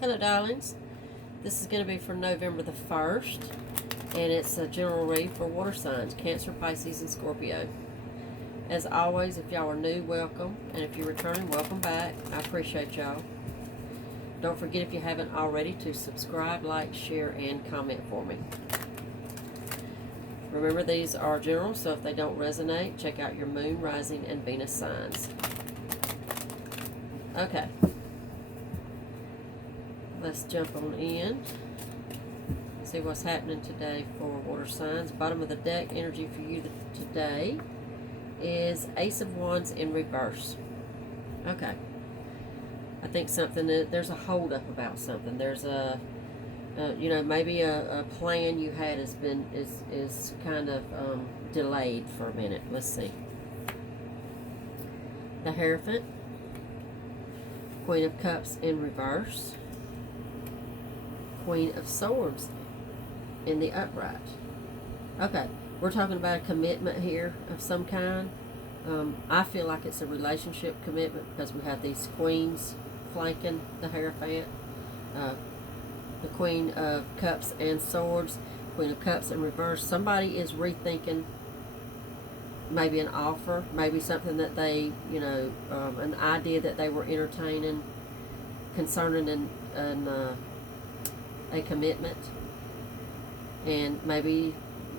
Hello, darlings. This is going to be for November the 1st, and it's a general read for water signs, Cancer, Pisces, and Scorpio. As always, if y'all are new, welcome, and if you're returning, welcome back. I appreciate y'all. Don't forget, if you haven't already, to subscribe, like, share, and comment for me. Remember, these are general, so if they don't resonate, check out your moon, rising, and Venus signs. Okay. Let's jump on in. See what's happening today for water signs. Bottom of the deck, energy for you today is Ace of Wands in reverse. Okay. I think something that there's a holdup about something. There's a, maybe a plan you had is kind of delayed for a minute. Let's see. The Hierophant, Queen of Cups in reverse, Queen of Swords in the upright. Okay, we're talking about a commitment here of some kind. I feel like it's a relationship commitment because we have these queens flanking the Hierophant. The Queen of Cups and Swords, Queen of Cups in reverse. Somebody is rethinking maybe an offer, maybe something that they, an idea that they were entertaining concerning a commitment. And maybe,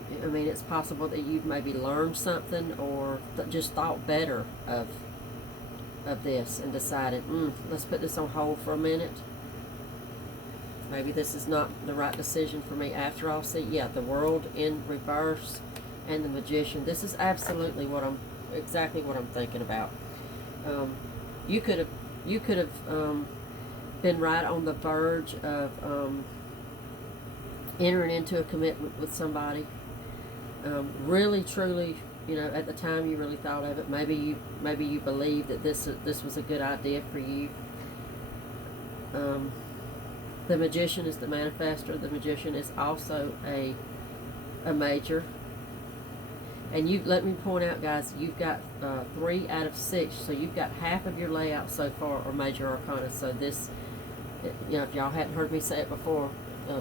it's possible that you've maybe learned something or just thought better of this and decided, let's put this on hold for a minute. Maybe this is not the right decision for me after all. See, yeah, the World in reverse and the Magician. This is absolutely exactly what I'm thinking about. You could have been right on the verge of entering into a commitment with somebody. Really, truly, at the time you really thought of it. Maybe you believed that this was a good idea for you. The Magician is the manifestor. The Magician is also a major. And let me point out, guys, you've got 3 out of 6, so you've got half of your layout so far are major arcana. So this, if y'all hadn't heard me say it before,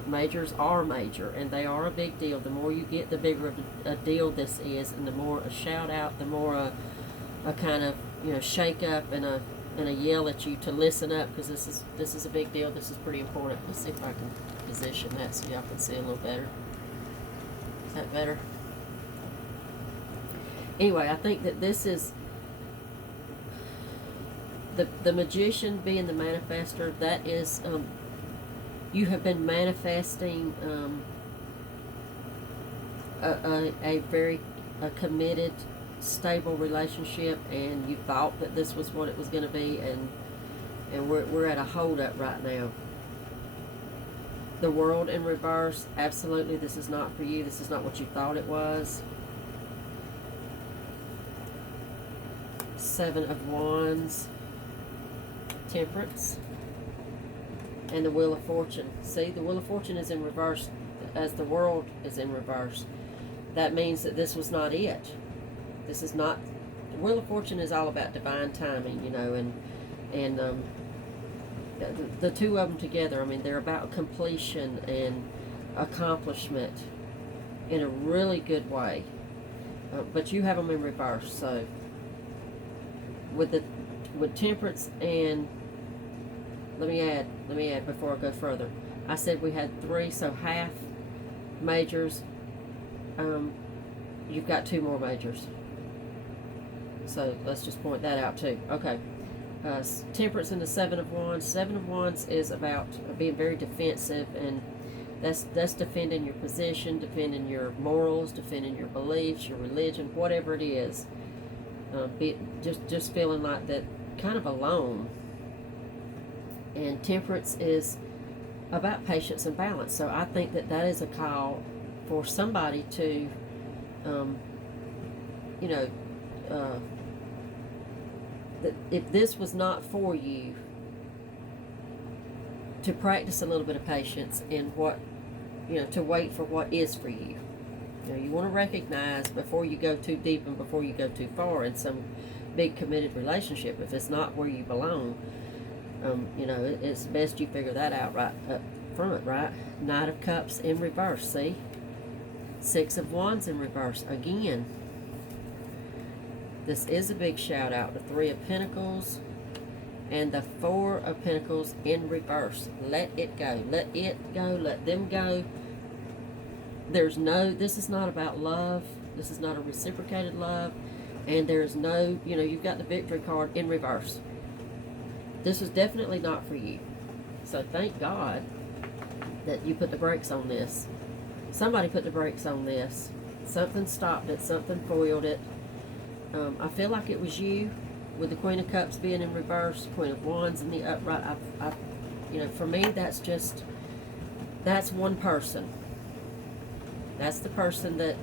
majors are major, and they are a big deal. The more you get, the bigger of a deal this is, and the more a shout out, the more a kind of shake up and a yell at you to listen up, because this is a big deal. This is pretty important. Let's see if I can position that so y'all can see a little better. Is that better? Anyway, I think that this is the Magician being the manifestor. That is, you have been manifesting a very committed, stable relationship, and you thought that this was what it was going to be, and we're at a hold up right now. The World in reverse, absolutely, this is not for you. This is not what you thought it was. 7 of Wands, Temperance, and the Wheel of Fortune. See, the Wheel of Fortune is in reverse as the World is in reverse. That means that this was not it. This is not, the Wheel of Fortune is all about divine timing, and the two of them together, they're about completion and accomplishment in a really good way. But you have them in reverse. So with Temperance and let me add before I go further. I said we had 3, so half majors. You've got 2 more majors. So let's just point that out too. Okay. Temperance and the 7 of Wands. 7 of Wands is about being very defensive, and that's defending your position, defending your morals, defending your beliefs, your religion, whatever it is. Just feeling like that, kind of alone. And Temperance is about patience and balance. So I think that is a call for somebody to, that if this was not for you, to practice a little bit of patience in what, to wait for what is for you. You want to recognize before you go too deep and before you go too far in some big committed relationship, if it's not where you belong, You know, it's best you figure that out right up front, right? Knight of Cups in reverse, see? Six of Wands in reverse. Again, this is a big shout out. The Three of Pentacles and the Four of Pentacles in reverse. Let it go. Let it go. Let them go. There's no, this is not about love. This is not a reciprocated love. And there's no, you know, you've got the Victory card in reverse. This is definitely not for you. So thank God that you put the brakes on this. Somebody put the brakes on this. Something stopped it. Something foiled it. I feel like it was you, with the Queen of Cups being in reverse, Queen of Wands in the upright. You know, for me, that's one person. That's the person that,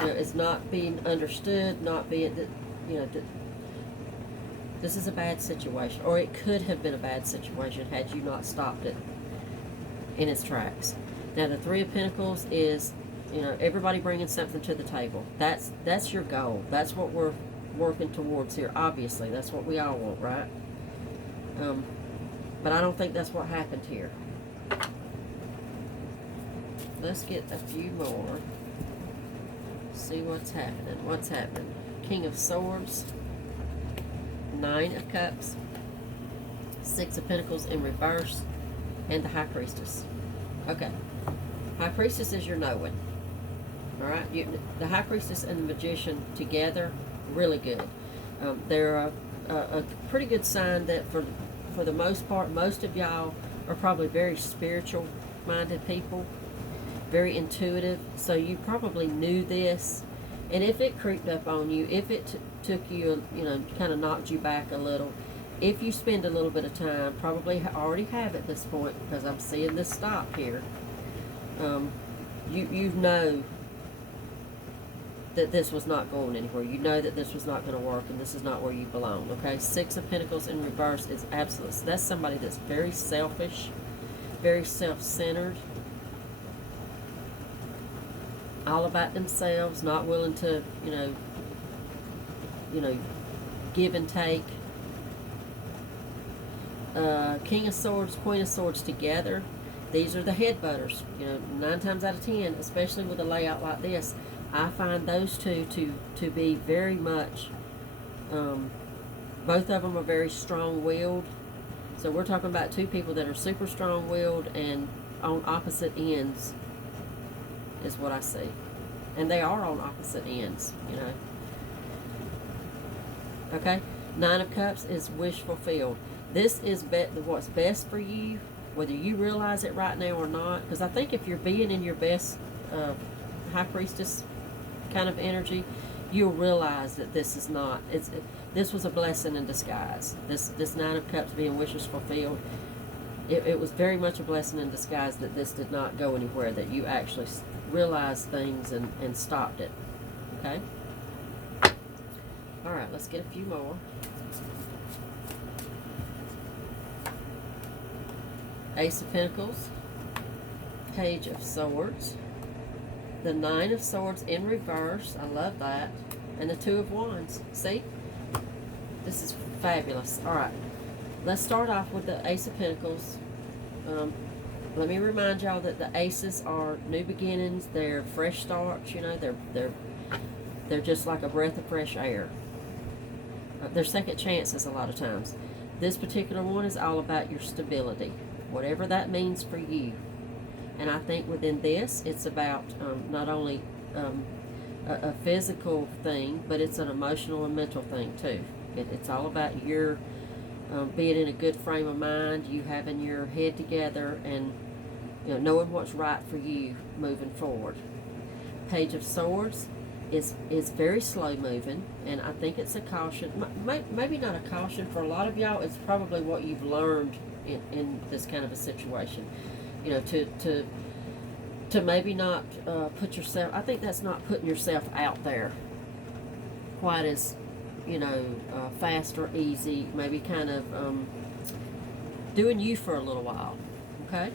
you know, is not being understood, not being, you know, this is a bad situation, or it could have been a bad situation had you not stopped it in its tracks. Now, the Three of Pentacles is, you know, everybody bringing something to the table. That's your goal. That's what we're working towards here. Obviously, that's what we all want, right? But I don't think that's what happened here. Let's get a few more. See what's happening. What's happening? King of Swords, Nine of Cups, Six of Pentacles in reverse, and the High Priestess. Okay. High Priestess is your knowing. Alright? The High Priestess and the Magician together, really good. They're a pretty good sign that for the most part, most of y'all are probably very spiritual-minded people, very intuitive, so you probably knew this. And if it creeped up on you, if it took you, you know, kind of knocked you back a little, if you spend a little bit of time, probably already have at this point, because I'm seeing this stop here, you know that this was not going anywhere. You know that this was not going to work, and this is not where you belong, okay? Six of Pentacles in reverse is absolute. So that's somebody that's very selfish, very self-centered, all about themselves, not willing to, you know, give and take. King of Swords, Queen of Swords together. These are the headbutters. You know, 9 times out of 10, especially with a layout like this, I find those two to be very much, both of them are very strong-willed. So we're talking about two people that are super strong-willed and on opposite ends is what I see. And they are on opposite ends, you know. Okay? Nine of Cups is wish fulfilled. This is what's best for you, whether you realize it right now or not. Because I think if you're being in your best High Priestess kind of energy, you'll realize that this is not, this was a blessing in disguise. This Nine of Cups being wishes fulfilled, it was very much a blessing in disguise that this did not go anywhere, that you actually realized things and stopped it. Okay? Alright, let's get a few more. Ace of Pentacles, Page of Swords, the Nine of Swords in reverse, I love that, and the Two of Wands. See? This is fabulous. Alright, let's start off with the Ace of Pentacles. Let me remind y'all that the aces are new beginnings, they're fresh starts, you know, they're just like a breath of fresh air. They're second chances a lot of times. This particular one is all about your stability, whatever that means for you. And I think within this, it's about not only a physical thing, but it's an emotional and mental thing too. It's all about your being in a good frame of mind, you having your head together, and you know, knowing what's right for you moving forward. Page of Swords is very slow moving, and I think it's a caution. Maybe not a caution for a lot of y'all. It's probably what you've learned in this kind of a situation. You know, to maybe not put yourself. I think that's not putting yourself out there quite as, you know, fast or easy. Maybe kind of doing you for a little while. Okay.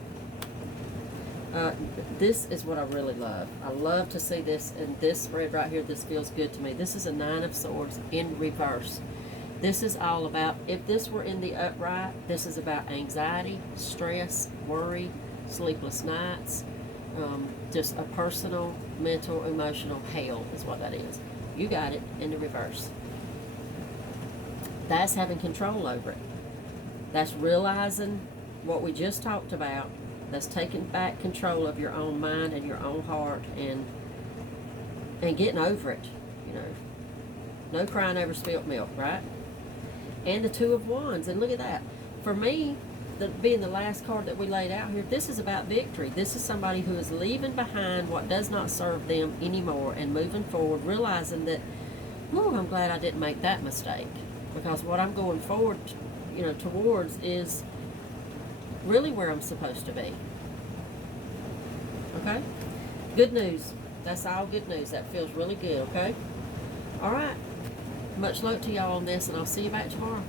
This is what I really love. I love to see this, and this red right here, this feels good to me. This is a Nine of Swords in reverse. This is all about, if this were in the upright, this is about anxiety, stress, worry, sleepless nights, just a personal, mental, emotional hell is what that is. You got it in the reverse. That's having control over it. That's realizing what we just talked about. That's taking back control of your own mind and your own heart, and getting over it. You know, no crying over spilt milk, right? And the Two of Wands, and look at that. For me, being the last card that we laid out here, this is about victory. This is somebody who is leaving behind what does not serve them anymore and moving forward, realizing that, oh, I'm glad I didn't make that mistake, because what I'm going forward, you know, towards is really where I'm supposed to be. Okay? Good news. That's all good news. That feels really good, okay? All right. Much luck to y'all on this, and I'll see you back tomorrow.